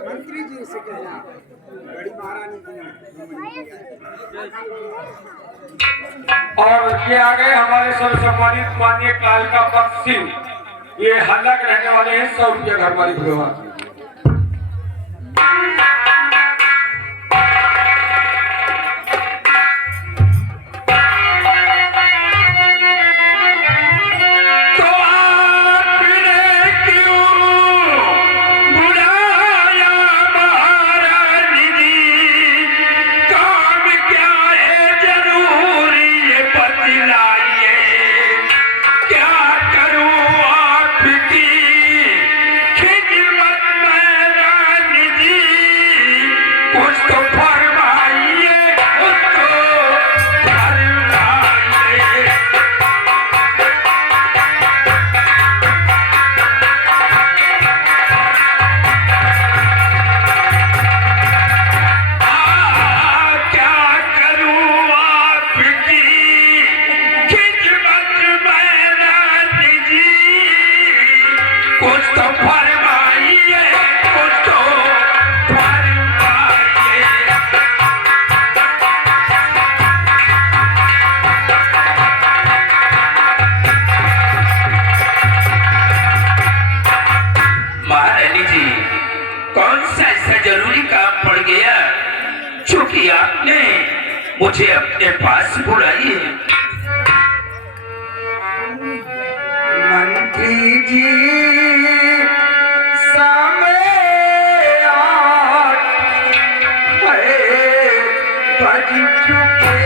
मंत्री जी से कहना बड़ी महारानी और ये आ गए हमारे सब सम्मानित माननीय कालका पक्ष सिंह। ये हल्ला रहने वाले हैं 100 रुपया घर वाली भगवान। मुझे अपने पास बुलाइए। मंत्री जी सामने बज चुके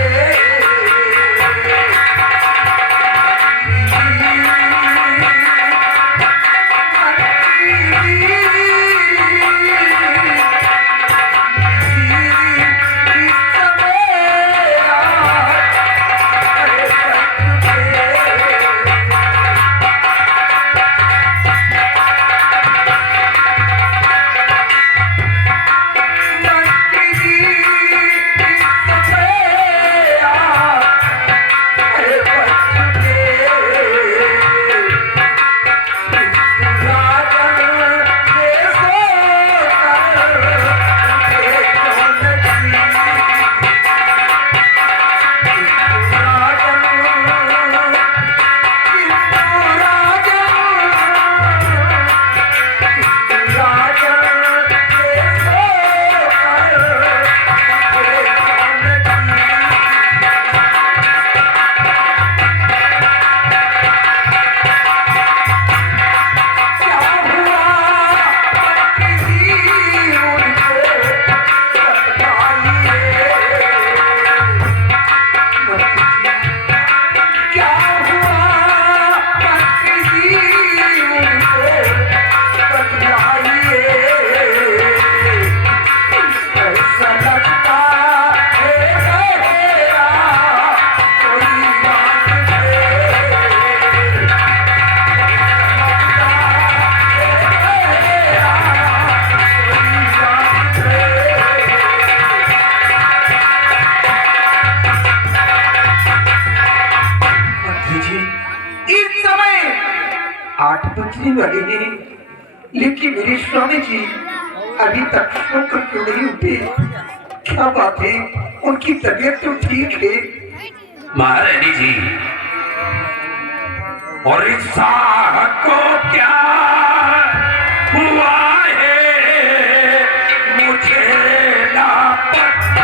बजने वाले हैं, लेकिन मेरे स्वामी जी अभी तक सोकर क्यों नहीं उठे? क्या बात है? उनकी तबीयत तो ठीक है। महारानी जी, और इस साहब को क्या हुआ है मुझे ना पता।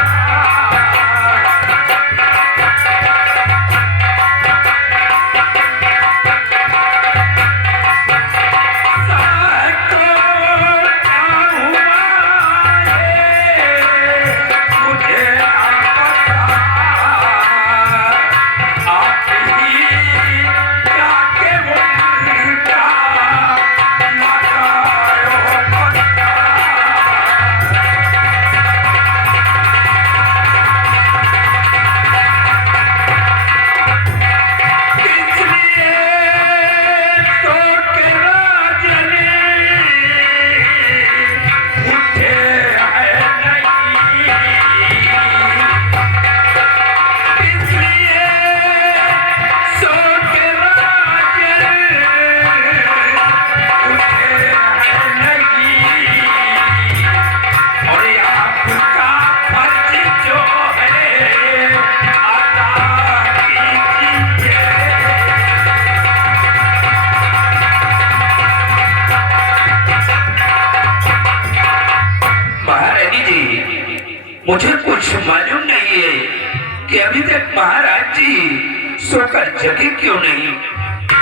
मुझे कुछ मालूम नहीं है कि अभी तक महाराज जी सोकर जगे क्यों नहीं,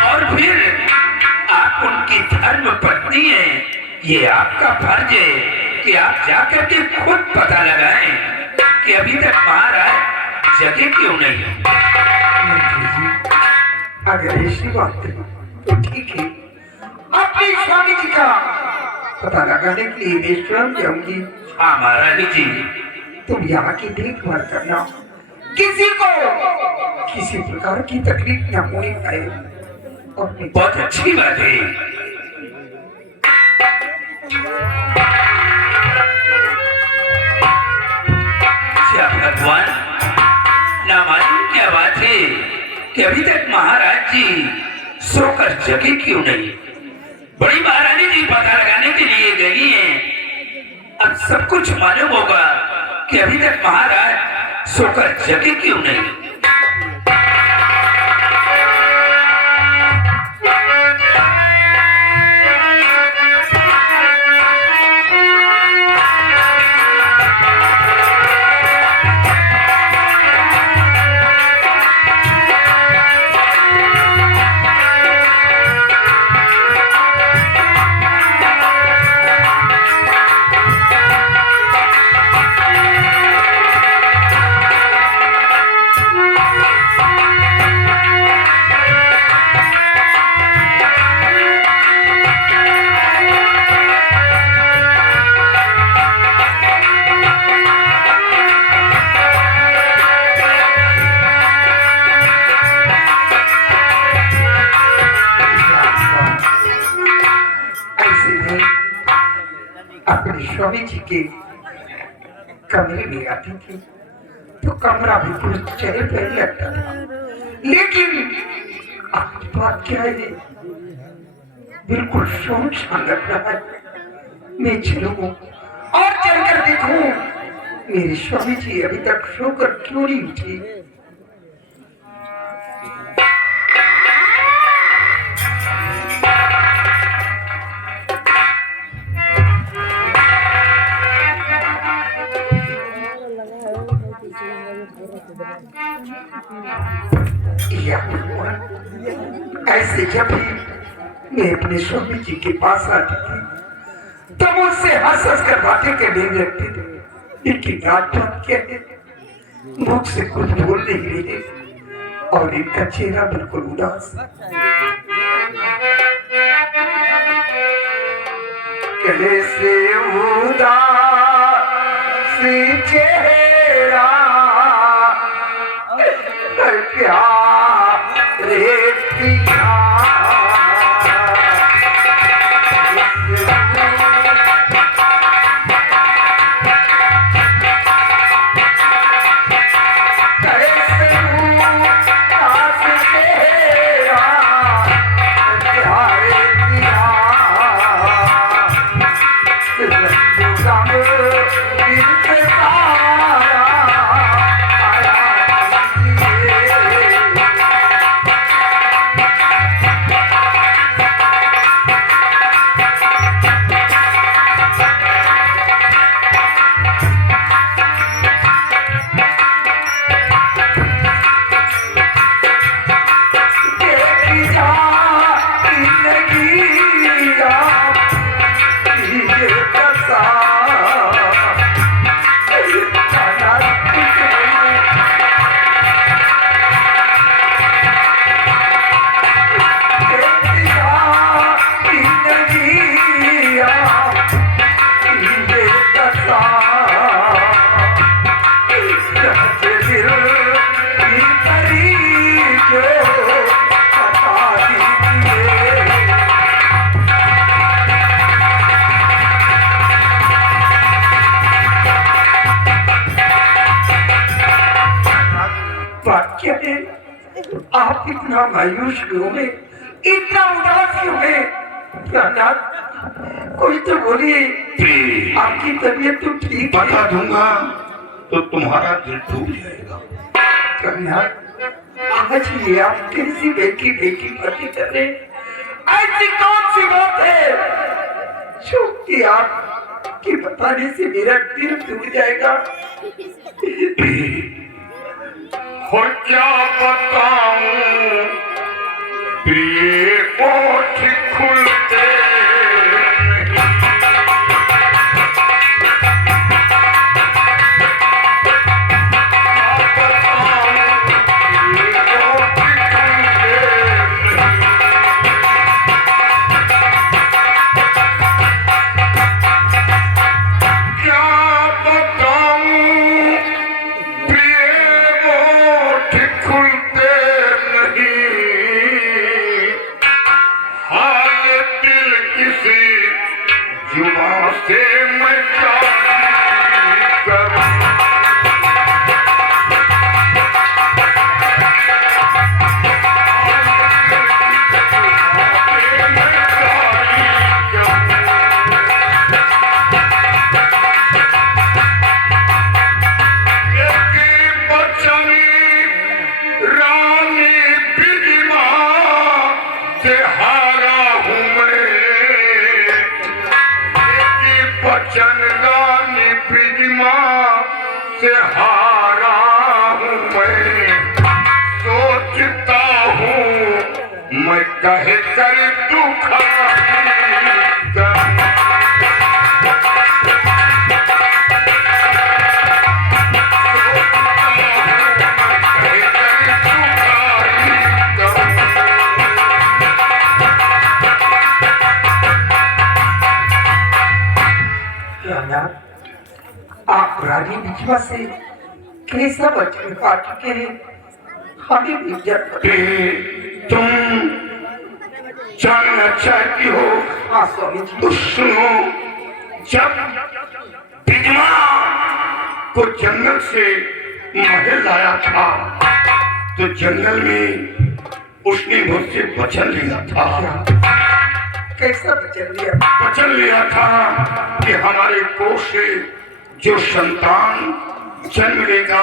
और फिर आप उनकी धर्म पत्नी हैं, ये आपका फर्ज है कि आप जाकर के खुद पता लगाएं कि अभी तक महाराज जगे क्यों नहीं। मंत्री जी, अगर ऐसी बात है तो ठीक है, अपने स्वामी जी का पता लगाने के लिए मैं स्वयं जाऊंगी। हाँ महाराज जी, तुम यहाँ की देखभाल करना, किसी को किसी प्रकार की तकलीफ न होने पाए। और बहुत अच्छी बात है। क्या भगवान, ना मालूम क्या बात है कि अभी तक महाराज जी सोकर जगे क्यों नहीं। बड़ी महारानी जी पता लगाने के लिए गई हैं। अब सब कुछ मालूम होगा कि अभी तक महाराज सोकर जगे क्यों नहीं। अपने स्वामी जी के कमरे में आती थी तो कमरा बिल्कुल चहल पहल लगता था, लेकिन आज बात क्या है, बिल्कुल सुनसान लग रहा है। मैं चलूं और चलकर देखूं मेरे स्वामी जी अभी तक सोकर क्यों नहीं उठे। ऐसे जब भी मैं अपने स्वामी जी के पास आती थी तो मुझसे हंस हंस कर बातें करने लगते थे, लेकिन आज बात क्या है, मुख से कुछ बोल नहीं रहे और इनका चेहरा बिल्कुल उदास। कैसे उदास चेहरा क्या रे पिया, आप इतना मायूस क्यों है, इतना उदास क्यों है? कोई तो बोलिए, आपकी तबीयत तो ठीक है। बता दूंगा तो तुम्हारा दिल टूट जाएगा। आज ये आप कैसी बेटी बेटी बातें कर रहे, ऐसी कौन सी बात है जो कि आप आपके बताने से मेरा दिल टूट जाएगा। हो क्या बताऊं प्रिय ओठ खुलते जुबान से मैं क्या करूं चंदानी प्रिजमा से हारा हूँ मैं सोचता हूँ मैं कहे कर दुखा आप रानी बिजवा से कैसा वचन पा चुके हैं, हमें भी तुम जानना चाहती हो? हाँ स्वामी जी। तो सुनो, जब बिजमा को जंगल से महल लाया था तो जंगल में उसने मुझसे वचन लिया था। कैसा वचन लिया? वचन लिया था कि हमारे कोष से जो संतान जन्म लेगा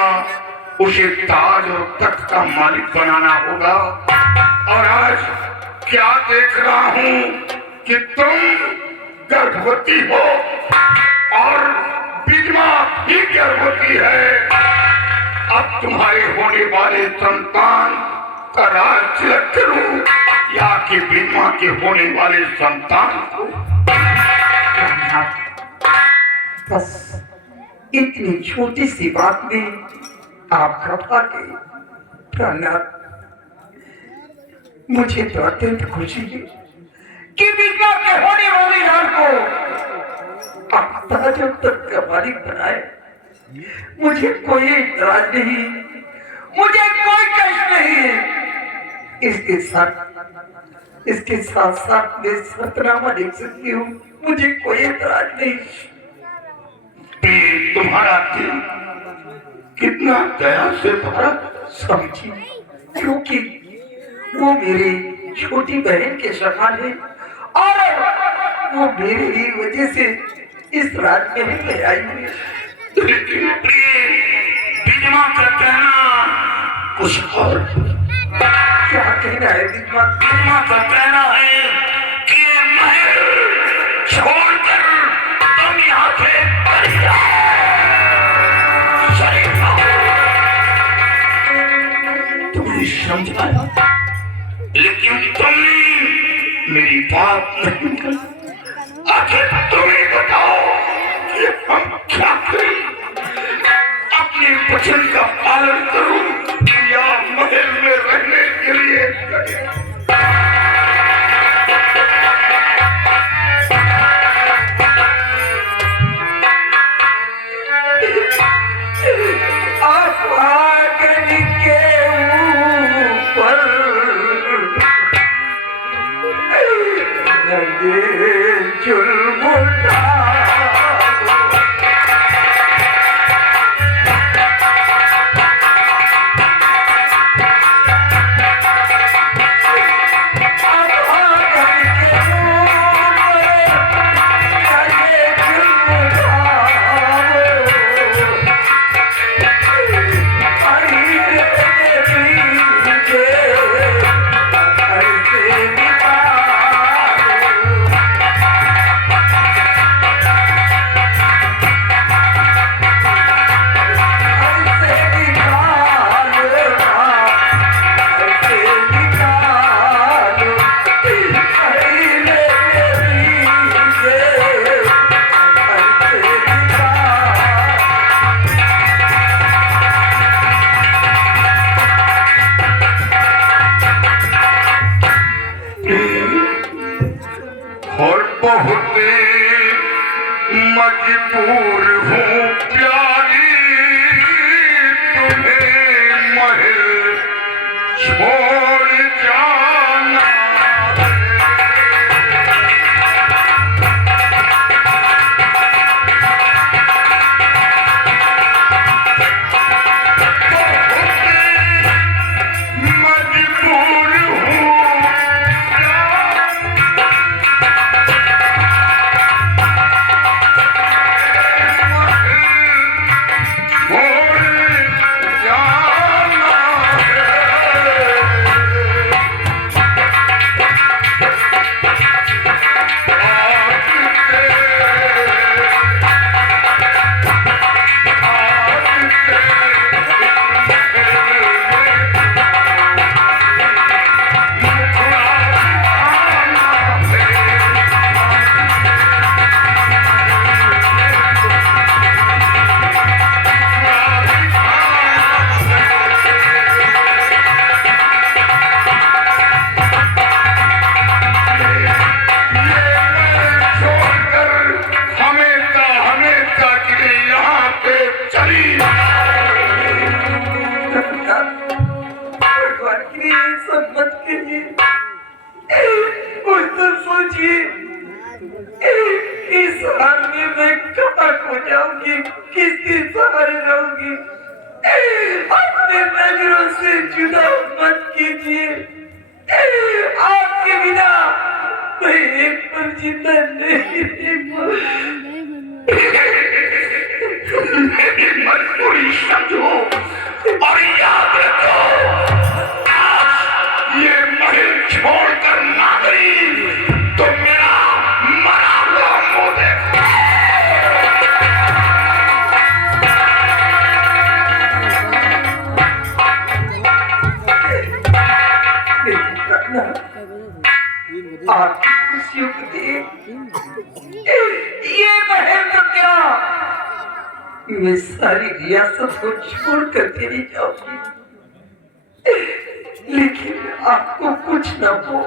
उसे ताज और तख्त का मालिक बनाना होगा। और आज क्या देख रहा हूँ कि तुम गर्भवती हो और बिजमा भी गर्भवती है। अब तुम्हारे होने वाले संतान का राज तिलक करूं या कि बिजमा के होने वाले संतान को? बस इतनी छोटी सी बात में आप घबरा गए। प्राणनाथ, मुझे तो अत्यंत खुशी है कि बिजमा के होने वाले लाल को आप ताजों तक का मालिक बनाए। मुझे कोई इतराज नहीं, मुझे कोई कष्ट नहीं। इसके साथ साथ मैं सतनामा देख सकती हूँ, मुझे कोई इतराज नहीं। तुम्हारा दिल कितना दया से भरा समझी, क्योंकि वो मेरी छोटी बहन के समान है और वो मेरी ही वजह से इस रात में भी आई हुई। लेकिन बिजमा का कहना कुछ और। क्या कहना है बिजमा? बिजमा का कहना है कि महल छोड़कर तुम यहाँ से चली जाओ। तुमने समझाया लेकिन तुमने मेरी बात नहीं करी। आखिर तुम्हें बताओ कि हम क्या करें? अपने वचन का पालन करूं या महल में रहने के लिए करें? मजबूर हूँ प्यारी तुम्हें महल छोड़ जाना मजबूर हूँ भगवान के लिए सब मत करिए। कुछ तो सोचिए, इस हाल में मैं कहाँ खो जाऊंगी, किसके सहारे रहूंगी। अपने नजरों से जुदा मत कीजिए। आपके बिना मैं एक पल जिंदा नहीं रह मजबूरी समझो और याद रखो ये महल छोड़कर ना गई तो मेरा मरा हुआ मुंह देखो। आपकी खुशियों के लिए ये महल तो क्या, मैं सारी रियासत को छोड़कर चली जाऊंगी, लेकिन आपको कुछ न हो,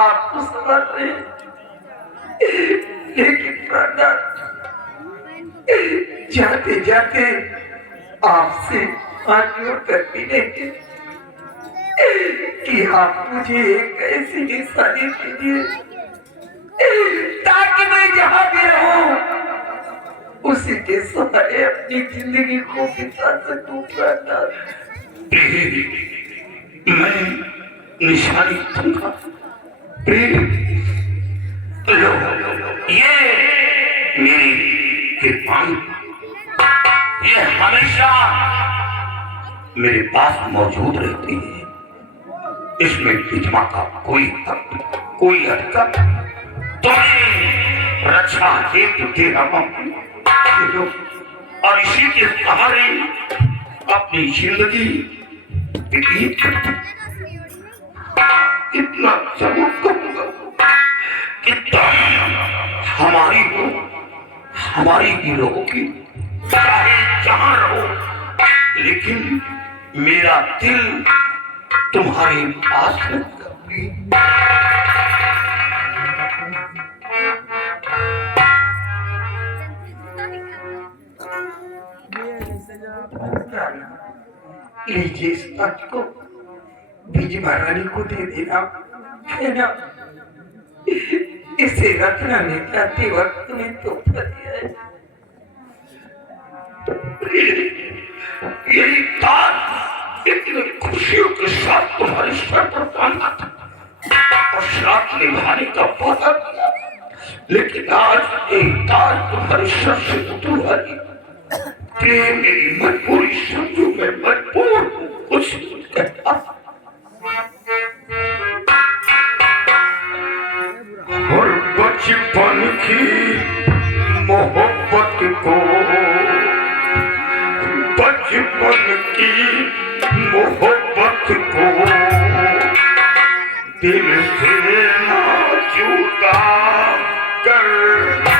आपको सवाल रहे। लेकिन प्राणनाथ, जाते जाते आपसे हाथ जोड़कर विनती कि आप मुझे एक ऐसी निशानी दीजिए ताकि मैं जहां भी रहूं उसी के सहारे अपनी जिंदगी को बिता सकूं। मैं निशानी दूंगा। लो ये मेरी कृपाण, ये हमेशा मेरे पास मौजूद रहती है। इसमें विधवा का कोई हक, कोई अधिकार तुम्हें रक्षा हेतु दे रहा हूं और इसी के सहारे अपनी जिंदगी व्यतीत करता। इतना जरूर कहूंगा कि तुम हमारी हो, हमारी ही रहोगी, चाहे जहां रहो, लेकिन मेरा दिल तुम्हारे पास है। लीजिए इस पत्र को बीज महारानी को दे देना, है ना। इसे रखना ने जाते वक्त तुम्हें तोहफा दिया है। यही ताज इतनी खुशियों के साथ तुम्हारे सर पर बांधा था और साथ निभाने का वादा किया, लेकिन आज एक ताज तुम्हारे सर से उतर आई। प्रेम मेरी मजबूरी समझो, मैं मजबूर हूँ कुछ कहता। और बचपन की मोहब्बत को, बचपन की मोहब्बत को दिल से ना जुदा करना।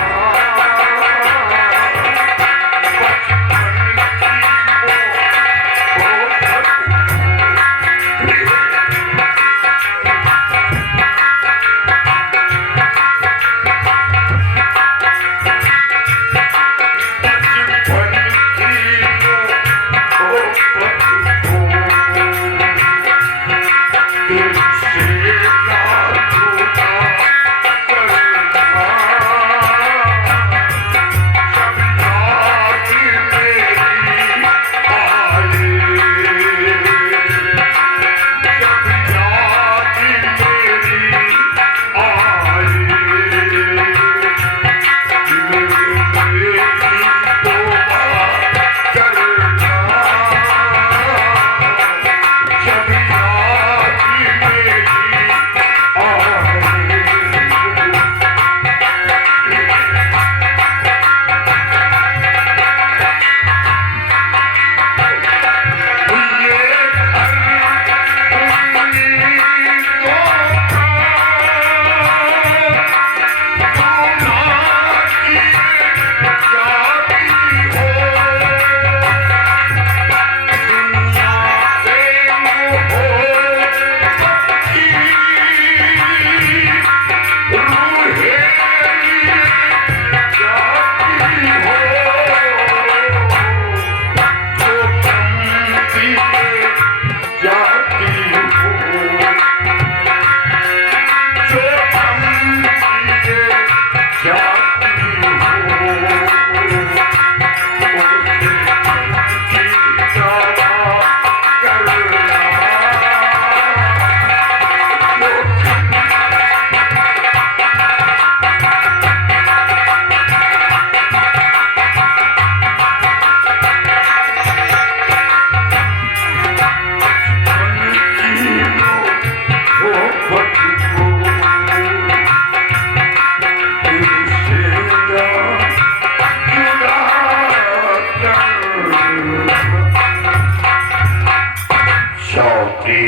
चौथे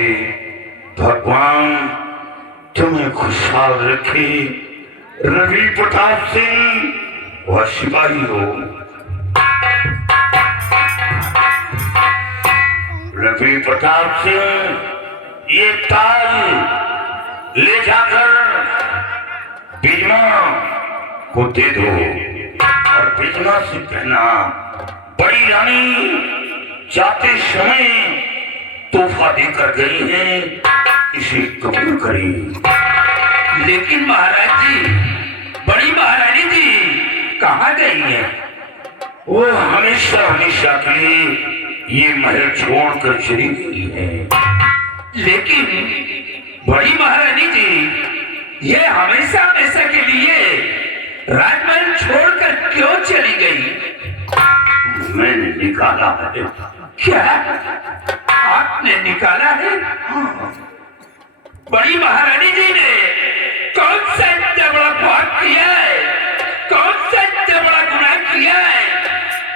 भगवान तुम्हें खुशहाल रखे। रवि प्रताप सिंह वह सिपाही हो। रवि प्रताप सिंह ये ताज ले जाकर बिजमा को दे दो और बिजमा से कहना बड़ी रानी जाते समय तोहफा देकर गई है, इसे कबूल करें। लेकिन महाराज जी, बड़ी महारानी जी कहाँ गई है? वो हमेशा हमेशा के लिए ये महल छोड़कर चली गई है। लेकिन बड़ी महारानी जी, ये हमेशा हमेशा के लिए राजमहल छोड़कर क्यों चली गई? मैंने निकाला है। क्या आपने निकाला है? बड़ी महारानी जी ने कौन सा इतना बड़ा पाप किया है, कौन सा इतना बड़ा गुनाह किया है,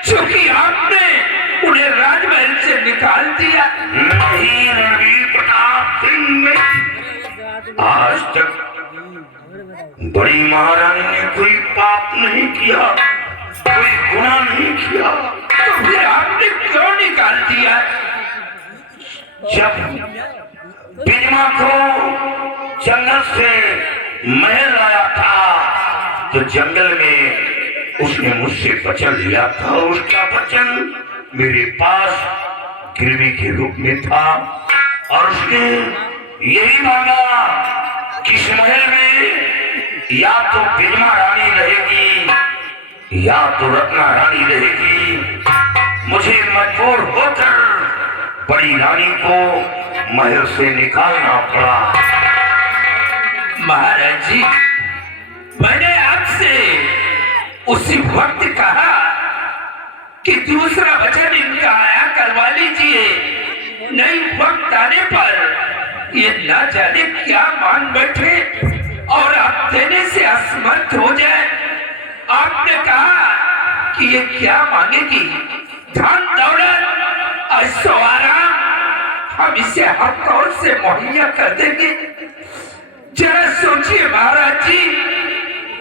क्योंकि आपने उन्हें राजमहल से निकाल दिया? नहीं रवि प्रताप सिंह ने आज तक बड़ी महारानी ने कोई पाप नहीं किया, कोई गुनाह नहीं किया। तो फिर आपने क्यों निकाल दिया? जब बिजमा को जंगल से महल लाया था तो जंगल में उसने मुझसे वचन लिया था। उसका वचन मेरे पास गिरवी के रूप में था और उसने यही मांगा कि इस महल में या तो बिजमा रानी रहेगी या तो रत्ना रानी रहेगी। मुझे मजबूर होकर बड़ी रानी को महल से निकालना पड़ा। महाराज जी, मैंने आपसे उसी वक्त कहा कि दूसरा वचन इनका आया करवा लीजिए, नहीं वक्त आने पर ये ना जाने क्या मांग बैठे और आप देने से असमर्थ हो जाए। आपने कहा कि ये क्या मांगेगी? धन दौलत, ऐशो आराम, हम इसे हर तौर से मुहैया कर देंगे। जरा सोचिए महाराज जी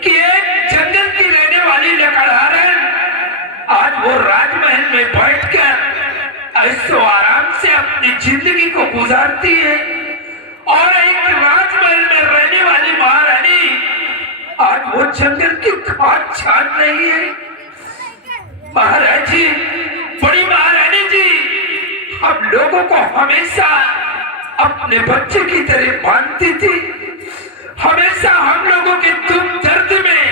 कि एक जंगल की रहने वाली लकड़हारन आज वो राजमहल में बैठकर ऐशो आराम से अपनी जिंदगी को गुजारती है और एक राजमहल में रहने वाली महारानी आज वो जंगल की खाद छान रही है। महाराज जी, बड़ी महारानी जी, हम लोगों को हमेशा अपने बच्चे की तरह मानती थी, हमेशा हम लोगों के दुख दर्द में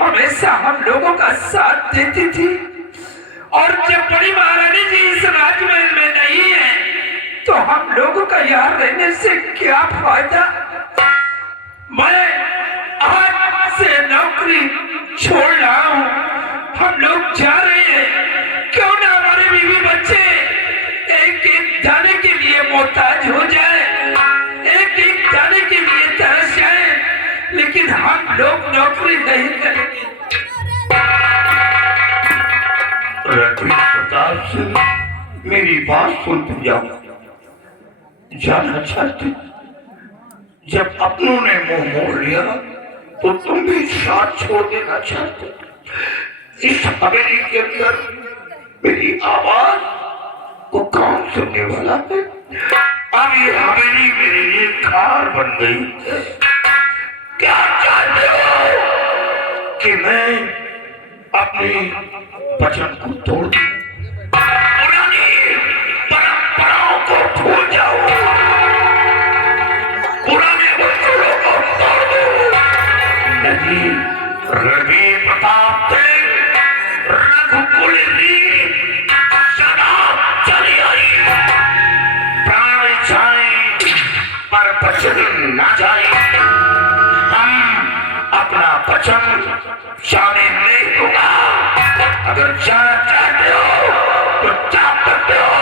हमेशा हम लोगों का साथ देती थी। और जब बड़ी महारानी जी इस राजमहल में नहीं है तो हम लोगों का यहाँ रहने से क्या फायदा? मैं आज से नौकरी छोड़ रहा हूँ, हम लोग जा रहे हैं। क्यों ना हमारे बीवी बच्चे एक एक दाने के लिए मोहताज हो जाए, एक एक दाने के लिए तरस जाए, लेकिन हम लोग नौकरी नहीं करेंगे। रवि प्रताप सिंह, मेरी बात सुनते जाओ। जाना चाहते, जब अपनों ने मुंह मोड़ लिया तो तुम भी साथ छोड़ देना चाहते। इस हवेली के अंदर मेरी आवाज को कौन सुनने वाला है? अब ये हवेली मेरे लिए खार बन गई। क्या चाहते हो कि मैं अपने वचन को तोड़ दूं, पुरानी परंपराओं को भूल जाऊं, पुराने वचनों को तोड़ दूं? नहीं, रवि प्रताप सिंह, रघुकुल रीत सदा चली आई। प्राण जाए पर वचन न जाए। हम अपना वचन जाने नहीं दूंगा। अगर जाना चाहते हो तो जा सकते हो,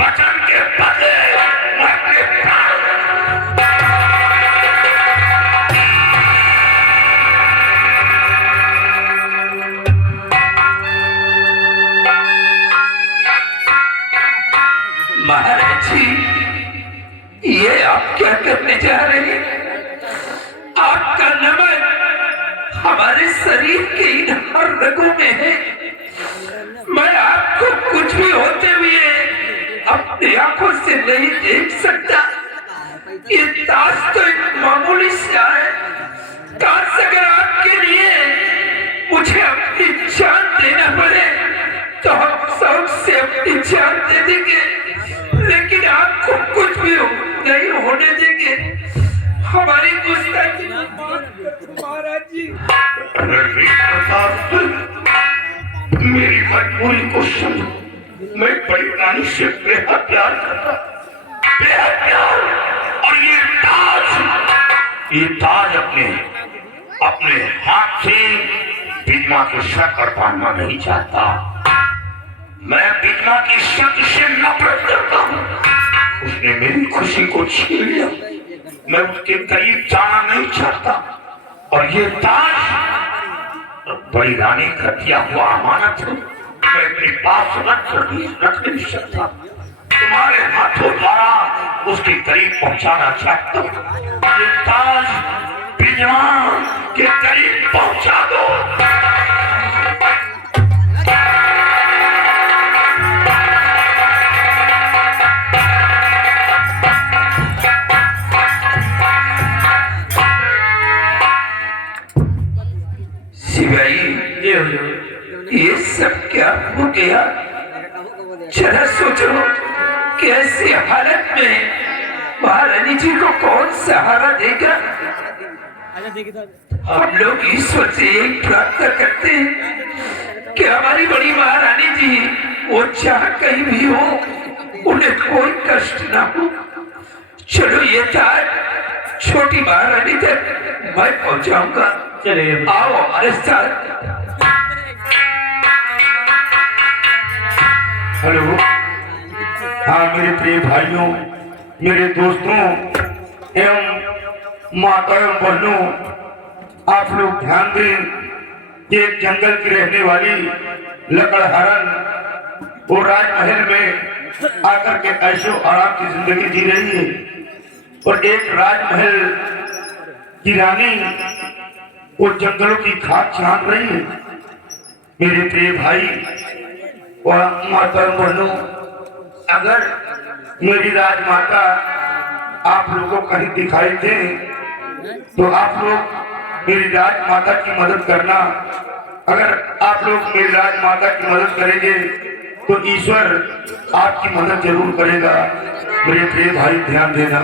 वचन के बदले मैं अपने प्राण महाराज जी, ये आप क्या करने जा रहे हैं? आपका नमन हमारे शरीर के इन हर रगों में है। मैं आपको कुछ भी होते हुए अपनी आंखों से नहीं देख सकता। ये ताज तो एक मामूली सा है। काश अगर आपके लिए मुझे अपनी जान देना पड़े तो हम सब से अपनी जान दे देंगे, लेकिन आपको कुछ भी नहीं होने देंगे। हमारी गुस्ताखी महाराज जी। मेरी मजबूरी को समझो। मैं बड़ी रानी से बेहद प्यार करता, बेहद प्यार। और ये ताज अपने हाथ से बिजमा के सर पर बांधना नहीं चाहता। मैं बिजमा की शक से नफरत करता हूँ। उसने मेरी खुशी को छीन लिया। मैं उसके करीब जाना नहीं चाहता। और ये ताज बड़ी रानी का दिया हुआ अमानत है। मैं अपने पास रख नहीं सकता। तुम्हारे हाथों द्वारा उसके करीब पहुंचाना चाहता हूँ। ये ताज बिजमा के करीब पहुंचा दो। ये सब क्या हो गया? जरा सोचो कि ऐसी हालत में महारानी जी को कौन सहारा देगा? हम लोग ईश्वर से यही प्रार्थना करते हैं कि हमारी बड़ी महारानी जी वो चाह कहीं भी हो, उन्हें कोई कष्ट ना हो। चलो ये ताज छोटी महारानी तक मैं पहुंचाऊंगा। चलिए आओ हमारे साथ। हेलो, हाँ मेरे प्रिय भाइयों, मेरे दोस्तों एवं माता एवं बहनों, आप लोग ध्यान दें कि एक जंगल की रहने वाली लकड़हारन वो राजमहल में आकर के ऐशो आराम की जिंदगी जी रही है। और एक राजमहल की रानी वो जंगलों की खाक छान रही है। मेरे प्रिय भाई और माता बहनों, अगर मेरी राजमाता आप लोगों को कहीं दिखाई दे तो आप लोग मेरी राजमाता की मदद करना। अगर आप लोग मेरी राजमाता की मदद करेंगे तो ईश्वर आपकी मदद जरूर करेगा। मेरे प्रिय भाई ध्यान देना।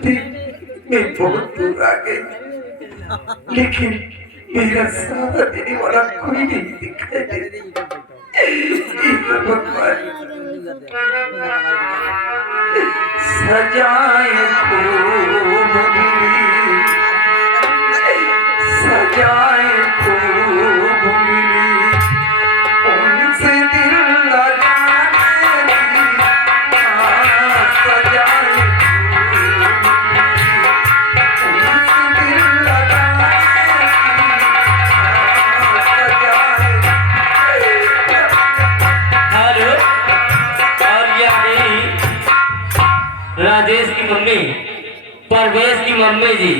सत्य मैं बहुत दूर आ गई, लेकिन मेरा साथ देने वाला कोई नहीं दिखाई देता। भगवान सजाए खूब मिली, सजाए खूब मिली, उनसे दिल लगाने की, सजाए उनसे दिल लगाने हेलो, और ये मेरी राजेश की मम्मी, परवेश की मम्मी जी,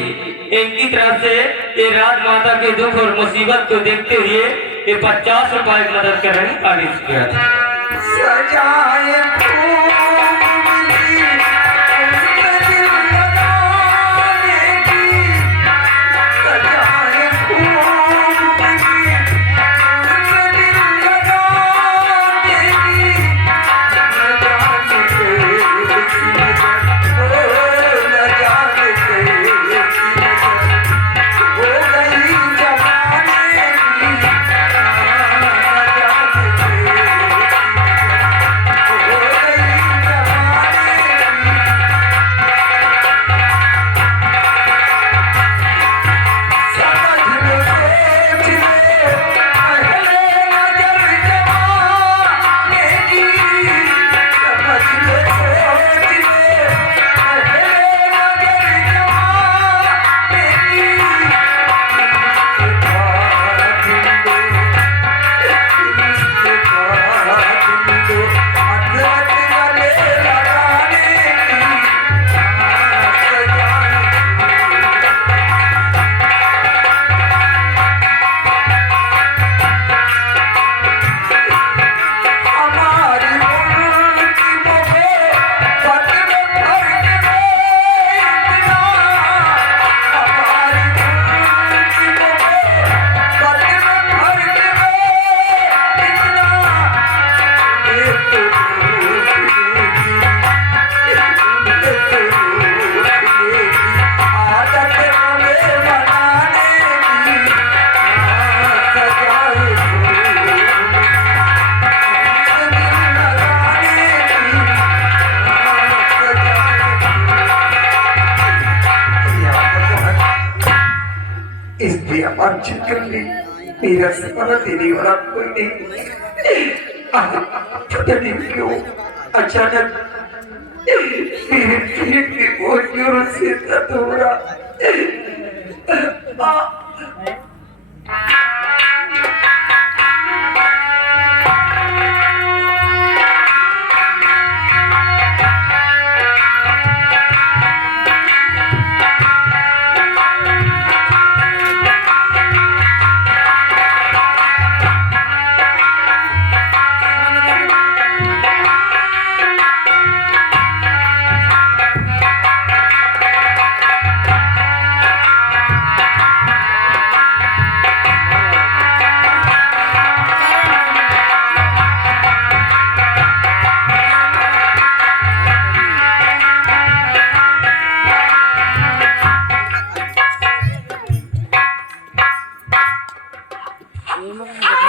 इनकी तरफ से ये राजमाता के दुख और मुसीबत को देखते हुए ये 50 रुपए की मदद करने की आदेश किया था। सजाए खूब मिली, उनसे दिल लगाने की, सजाए खूब मिली, उनसे दिल लगाने की, न जाने कैसी नजर, न जाने कैसी नजर, हो गई जमाने की, न जाने इसलिए वांछित कर ली, मेरा सहारा देने वाला कोई नहीं। पता नहीं क्यों अचानक मेरे पेट में बहुत जोरों से दर्द हो रहा। Ini mah